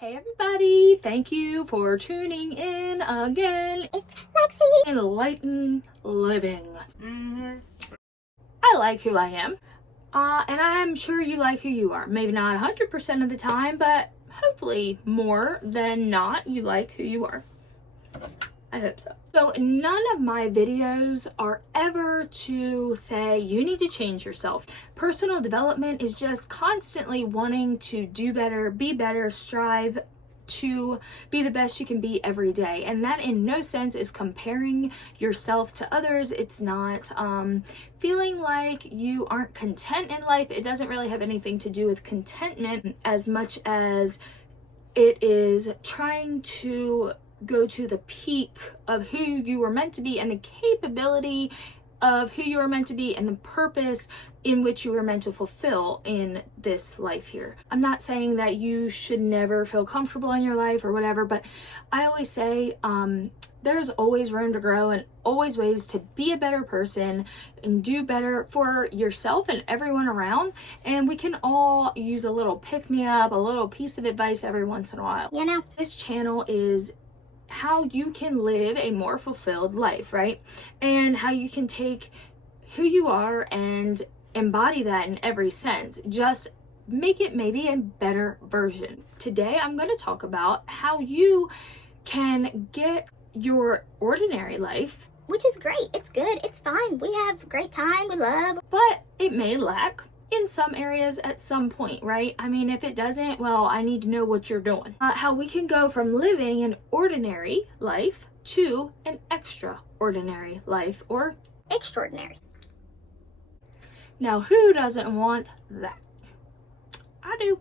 Hey everybody, thank you for tuning in again. It's Lexi. Enlightened living. I like who I am, and I'm sure you like who you are. Maybe not 100% of the time, but hopefully more than not, you like who you are. I hope so. So none of my videos are ever to say you need to change yourself. Personal development is just constantly wanting to do better, be better, strive to be the best you can be every day. And that in no sense is comparing yourself to others. It's not feeling like you aren't content in life. It doesn't really have anything to do with contentment as much as it is trying to go to the peak of who you were meant to be and the capability of who you were meant to be and the purpose in which you were meant to fulfill in this life here. I'm not saying that you should never feel comfortable in your life or whatever, but I always say there's always room to grow and always ways to be a better person and do better for yourself and everyone around. And we can all use a little pick-me-up, a little piece of advice every once in a while. You know, this channel is how you can live a more fulfilled life, right? And how you can take who you are and embody that in every sense. Just make it maybe a better version. Today, I'm going to talk about how you can get your ordinary life, which is great. It's good. It's fine. We have a great time. We love. but it may lack in some areas at some point, right? I mean, if it doesn't, well, I need to know what you're doing. How we can go from living an ordinary life to an extraordinary life, or Extraordinary. now who doesn't want that? I do.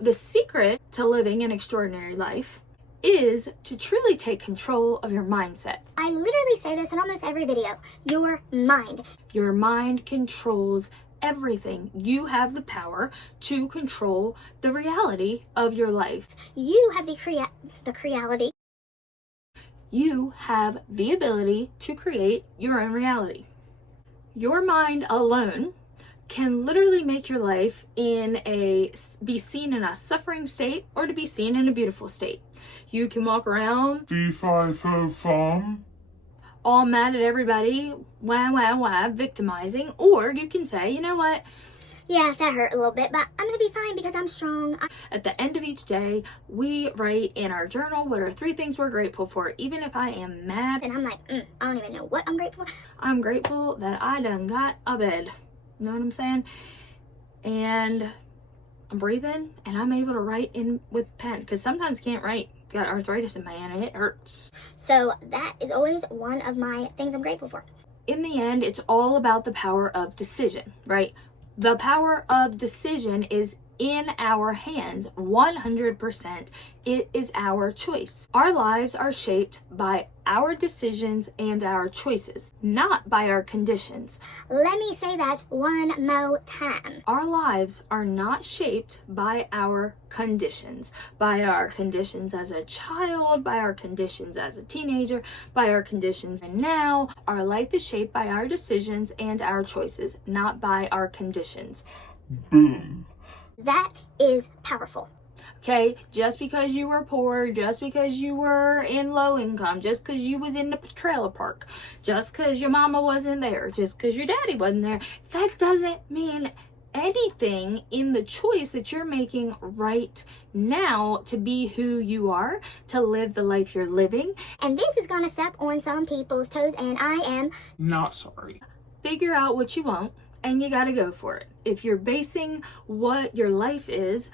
The secret to living an extraordinary life is to truly take control of your mindset. I literally say this in almost every video. Your mind. Your mind controls everything. You have the power to control the reality of your life. You have the reality. You have the ability to create your own reality. Your mind alone can literally make your life be seen in a suffering state or to be seen in a beautiful state. You can walk around all mad at everybody, wah, victimizing, or you can say, you know what? Yeah, that hurt a little bit, but I'm gonna be fine because I'm strong. At the end of each day, we write in our journal what are 3 things we're grateful for. Even if I am mad And I'm like, I don't even know what I'm grateful for. I'm grateful that I done got a bed. You know what I'm saying? And I'm breathing and I'm able to write in with pen, because sometimes I can't write. Got arthritis in my hand and it hurts. So that is always one of my things I'm grateful for. In the end, it's all about the power of decision, right? The power of decision is in our hands, 100%. It is our choice. Our lives are shaped by our decisions and our choices, not by our conditions. Let me say that one more time. Our lives are not shaped by our conditions as a child, by our conditions as a teenager, by our conditions now. Our life is shaped by our decisions and our choices, not by our conditions. Boom. That is powerful. Okay, just because you were poor, just because you were in low income, just because you was in the trailer park, just because your mama wasn't there, just because your daddy wasn't there, that doesn't mean anything in the choice that you're making right now to be who you are, to live the life you're living. And this is gonna step on some people's toes, and I am Not sorry. Figure out what you want and you gotta go for it. If you're basing what your life is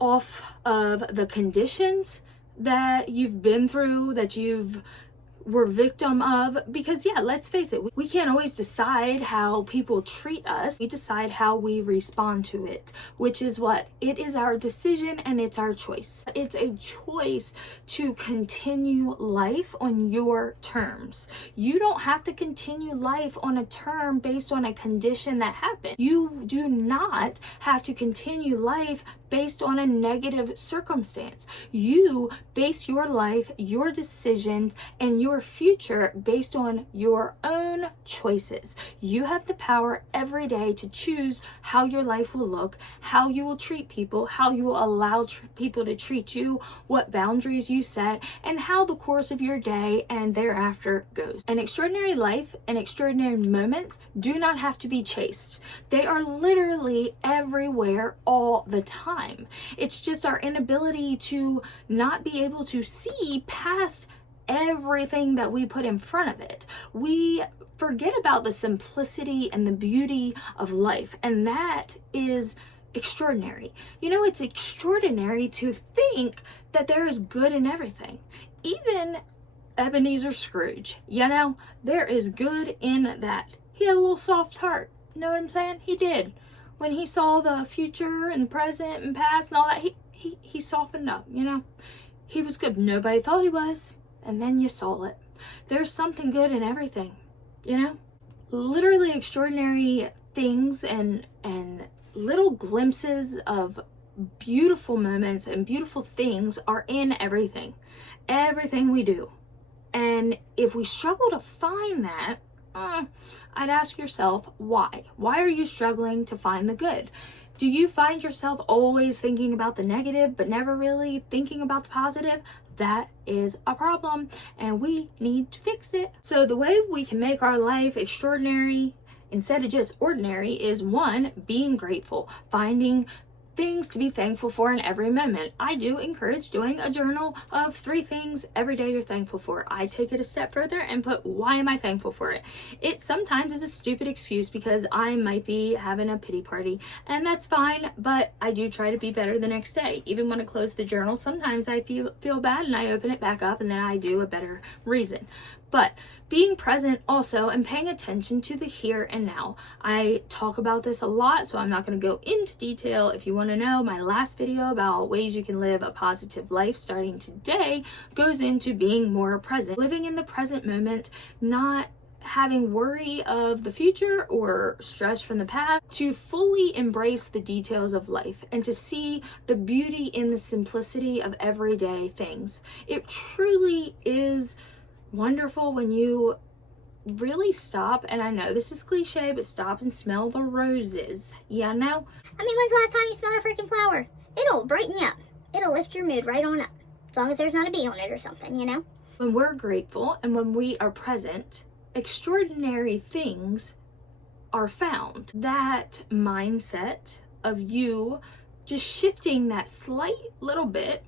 off of the conditions that you've been through, that you've were victim of, because yeah, let's face it, we can't always decide how people treat us. We decide how we respond to it, which is what? It is our decision and it's our choice. It's a choice to continue life on your terms. You don't have to continue life on a term based on a condition that happened. You do not have to continue life based on a negative circumstance. You base your life, your decisions, and your future based on your own choices. You have the power every day to choose how your life will look, how you will treat people, how you will allow people to treat you, what boundaries you set, and how the course of your day and thereafter goes. An extraordinary life and extraordinary moments do not have to be chased. They are literally everywhere all the time. It's just our inability to not be able to see past everything that we put in front of it. We forget about the simplicity and the beauty of life, and that is extraordinary. You know, it's extraordinary to think that there is good in everything. Even Ebenezer Scrooge, you know, there is good in that. He had a little soft heart. You know what I'm saying? He did. When he saw the future and present and past and all that, he softened up, you know. He was good. Nobody thought he was. And then you saw it. There's something good in everything, you know. Literally extraordinary things and little glimpses of beautiful moments and beautiful things are in everything. Everything we do. And if we struggle to find that, I'd ask yourself, why? Why are you struggling to find the good? Do you find yourself always thinking about the negative, but never really thinking about the positive? That is a problem, and we need to fix it. So the way we can make our life extraordinary instead of just ordinary is, one, being grateful, finding things to be thankful for in every moment. I do encourage doing a journal of 3 things every day you're thankful for. I take it a step further and put, why am I thankful for it? It sometimes is a stupid excuse because I might be having a pity party, and that's fine, but I do try to be better the next day. Even when I close the journal, sometimes I feel bad and I open it back up and then I do a better reason. But being present also and paying attention to the here and now. I talk about this a lot, so I'm not going to go into detail. If you want to know, my last video about ways you can live a positive life starting today goes into being more present. Living in the present moment, not having worry of the future or stress from the past, to fully embrace the details of life and to see the beauty in the simplicity of everyday things. It truly is wonderful when you really stop, and I know this is cliche, but stop and smell the roses. Yeah, know? I mean, when's the last time you smelled a freaking flower? It'll brighten you up. It'll lift your mood right on up. As long as there's not a bee on it or something, you know? When we're grateful and when we are present, extraordinary things are found. That mindset of you just shifting that slight little bit,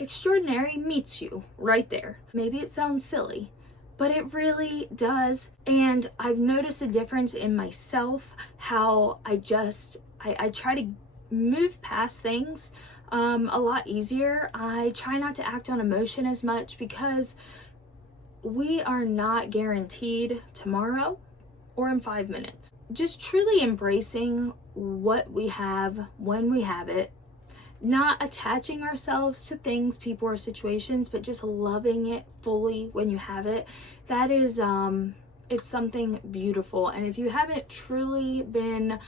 extraordinary meets you right there. Maybe it sounds silly, but it really does. And I've noticed a difference in myself, how I try to move past things a lot easier. I try not to act on emotion as much because we are not guaranteed tomorrow or in 5 minutes. Just truly embracing what we have when we have it, not attaching ourselves to things, people, or situations, but just loving it fully when you have it. That is, it's something beautiful. And if you haven't truly been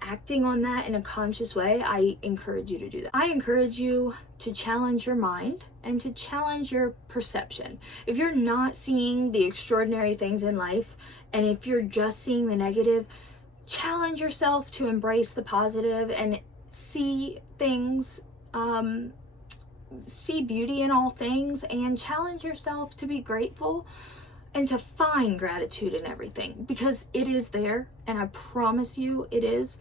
acting on that in a conscious way, I encourage you to do that. I encourage you to challenge your mind and to challenge your perception. If you're not seeing the extraordinary things in life, and if you're just seeing the negative, challenge yourself to embrace the positive and see things, see beauty in all things, and challenge yourself to be grateful and to find gratitude in everything, because it is there, and I promise you it is.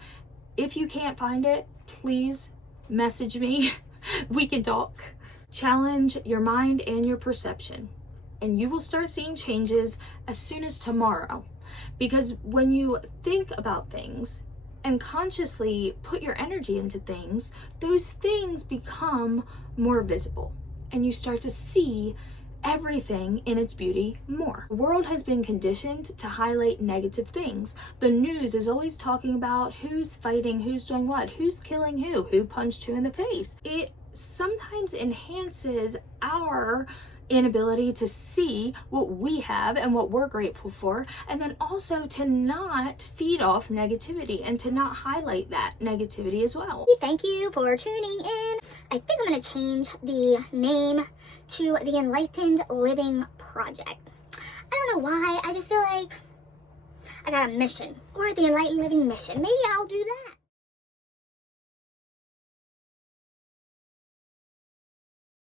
If you can't find it, please message me. We can talk. Challenge your mind and your perception, and you will start seeing changes as soon as tomorrow. Because when you think about things and consciously put your energy into things, those things become more visible, and you start to see everything in its beauty more. The world has been conditioned to highlight negative things. The news is always talking about who's fighting, who's doing what, who's killing who punched who in the face. It sometimes enhances our inability to see what we have and what we're grateful for, and then also to not feed off negativity and to not highlight that negativity as well. Thank you for tuning in. I think I'm going to change the name to the Enlightened Living Project. I don't know why, I just feel like I got a mission, or the Enlightened Living Mission. Maybe I'll do that.